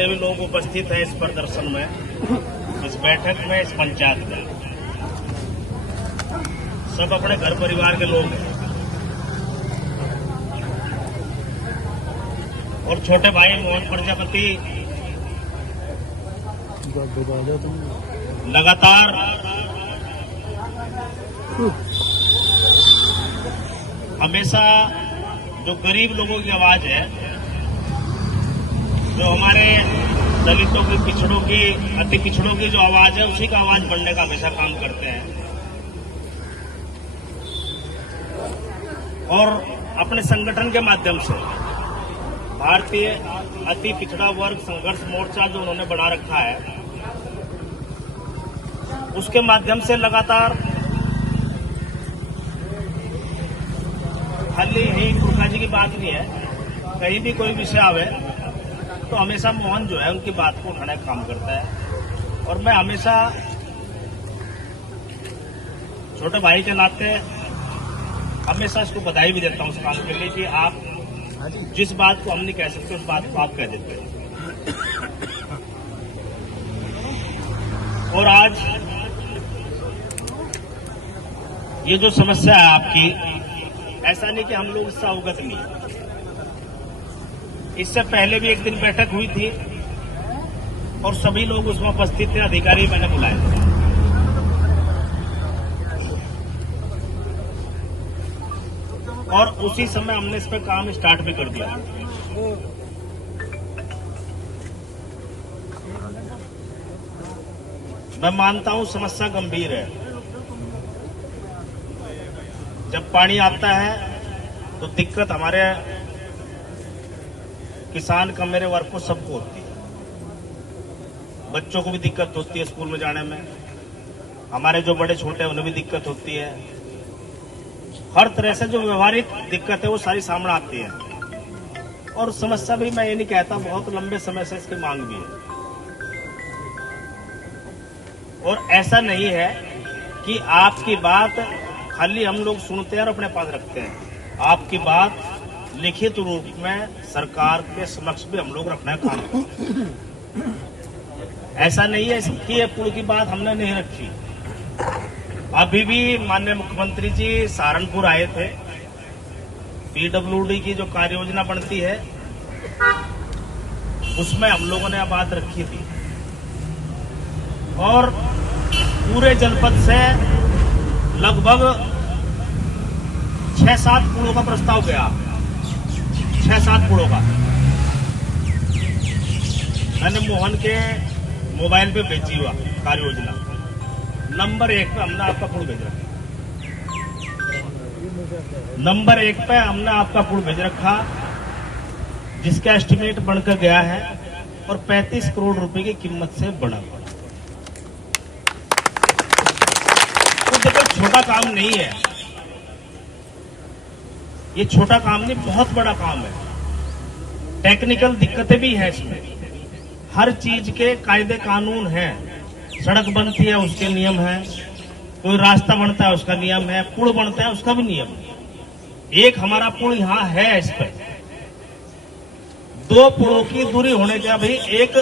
जितने भी लोग उपस्थित हैं इस प्रदर्शन में, इस बैठक में, इस पंचायत में, सब अपने घर परिवार के लोग हैं। और छोटे भाई मोहन प्रजापति लगातार हमेशा जो गरीब लोगों की आवाज है, जो हमारे दलितों की, पिछड़ों की, अति पिछड़ों की जो आवाज है, उसी का आवाज बढ़ने का हमेशा काम करते हैं। और अपने संगठन के माध्यम से भारतीय अति पिछड़ा वर्ग संघर्ष मोर्चा जो उन्होंने बना रखा है, उसके माध्यम से लगातार खाली यही गुरखा जी की बात नहीं है, कहीं भी कोई विषय आवे तो हमेशा मोहन जो है उनकी बात को उठाने का काम करता है। और मैं हमेशा छोटे भाई के नाते हमेशा इसको बधाई भी देता हूं उस काम के लिए कि आप जिस बात को हम नहीं कह सकते उस बात को आप कह देते हैं। और आज ये जो समस्या है आपकी, ऐसा नहीं कि हम लोग इससे अवगत नहीं। इससे पहले भी एक दिन बैठक हुई थी और सभी लोग उसमें उपस्थित थे, अधिकारी मैंने बुलाए थे। और उसी समय हमने इस पर काम स्टार्ट भी कर दिया। मैं मानता हूं समस्या गंभीर है। जब पानी आता है तो दिक्कत हमारे किसान का, मेरे वर्ग को, सबको होती है। बच्चों को भी दिक्कत होती है स्कूल में जाने में, हमारे जो बड़े छोटे हैं उन्हें भी दिक्कत होती है। हर तरह से जो व्यवहारिक दिक्कत है वो सारी सामने आती है। और समस्या भी मैं ये नहीं कहता, बहुत लंबे समय से इसकी मांग भी है। और ऐसा नहीं है कि आपकी बात खाली हम लोग सुनते हैं और अपने पास रखते हैं। आपकी बात लिखित रूप में सरकार के समक्ष भी हम लोग रखना है काम। ऐसा नहीं है कि ये पुल की बात हमने नहीं रखी। अभी भी माननीय मुख्यमंत्री जी सहारनपुर आए थे। पीडब्ल्यूडी की जो कार्य योजना बनती है उसमें हम लोगों ने बात रखी थी। और पूरे जनपद से लगभग 6-7 पुलों का प्रस्ताव गया। 6-7 पुलों का मैंने मोहन के मोबाइल पे भेजी हुआ कार्य योजना। नंबर 1 पे हमने आपका पुल भेज रखा। नंबर 1 पे हमने आपका पुल भेज रखा, जिसका एस्टिमेट बनकर गया है और 35 करोड़ रुपए की कीमत से बना हुआ। तो देखो, छोटा काम नहीं है ये, छोटा काम नहीं, बहुत बड़ा काम है। टेक्निकल दिक्कतें भी हैं इसमें, हर चीज के कायदे कानून हैं। सड़क बनती है उसके नियम है, कोई रास्ता बनता है उसका नियम है, पुल बनता है उसका भी नियम है। एक हमारा पुल यहाँ है, इस पर 2 पुलों की दूरी होने का भी एक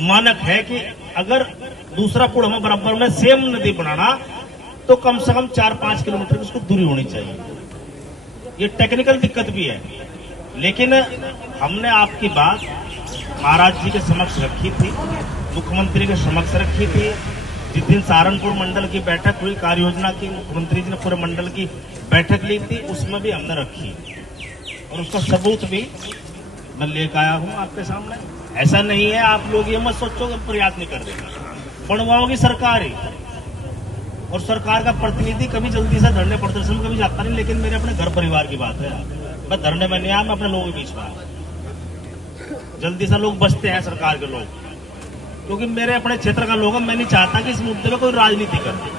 मानक है कि अगर दूसरा पुल हमें बराबर में सेम नदी बनाना तो कम से कम 4-5 किलोमीटर की उसको दूरी होनी चाहिए। ये टेक्निकल दिक्कत भी है, लेकिन हमने आपकी बात महाराज जी के समक्ष रखी थी, मुख्यमंत्री के समक्ष रखी थी। जिस दिन सहारनपुर मंडल की बैठक हुई, कार्य योजना की, मुख्यमंत्री जी ने पूरे मंडल की बैठक ली थी, उसमें भी हमने रखी और उसका सबूत भी मैं लेकर आया हूं आपके सामने। ऐसा नहीं है, आप लोग ये मत सोचो कि प्रयास नहीं कर रहे। बनवाओगी सरकार ही, और सरकार का प्रतिनिधि कभी जल्दी से धरने प्रदर्शन में कभी जाता नहीं। लेकिन मेरे अपने घर परिवार की बात है, मैं धरने में नहीं आया, मैं अपने लोगों के बीच में आया। जल्दी से लोग बचते हैं सरकार के लोग, क्योंकि मेरे अपने क्षेत्र का लोग, मैं नहीं चाहता कि इस मुद्दे में कोई राजनीति करे।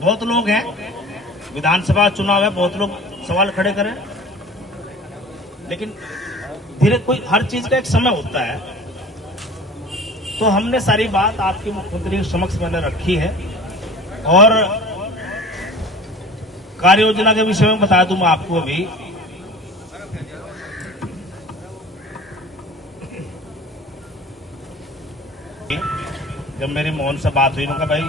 बहुत लोग हैं, विधानसभा चुनाव है, बहुत लोग सवाल खड़े करें, लेकिन धीरे कोई हर चीज का एक समय होता है। तो हमने सारी बात आपके मुख्यमंत्री के समक्ष मैंने रखी है। और कार्य योजना के विषय में बता दूं मैं आपको, अभी जब मेरी मोहन से बात हुई, उनका भाई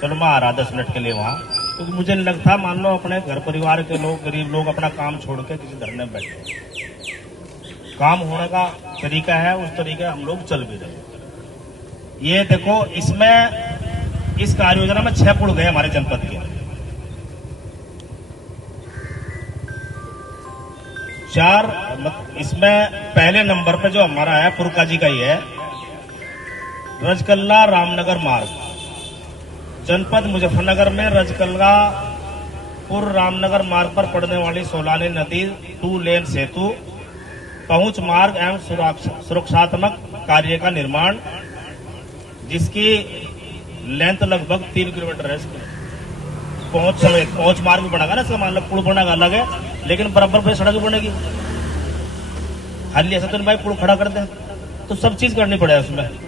चलो मैं आ रहा 10 मिनट के लिए वहाँ, क्योंकि मुझे नहीं लगता मान लो अपने घर परिवार के लोग, गरीब लोग अपना काम छोड़ के किसी धरने में बैठे। काम होने का तरीका है, उस तरीके हम लोग चल भी रहे। ये देखो, इसमें इस कार्य योजना में 6 पुल गए हमारे जनपद के। 4 इसमें पहले नंबर पे जो हमारा है पुरका जी का ही है, रजकल्ला रामनगर मार्ग, जनपद मुजफ्फरनगर में रजकल्ला पुर रामनगर मार्ग पर पड़ने वाली सोलानी नदी 2 लेन सेतु पहुंच मार्ग एवं सुरक्षात्मक कार्य का निर्माण, जिसकी लेंथ लगभग 3 किलोमीटर है। पहुंच मार्ग भी बनेगा ना, इसका मतलब पुल बनेगा अलग है, लेकिन बराबर पे सड़क बनेगी। खाली ऐसा तो नहीं भाई पुल खड़ा कर दे, तो सब चीज करनी पड़ेगा उसमें।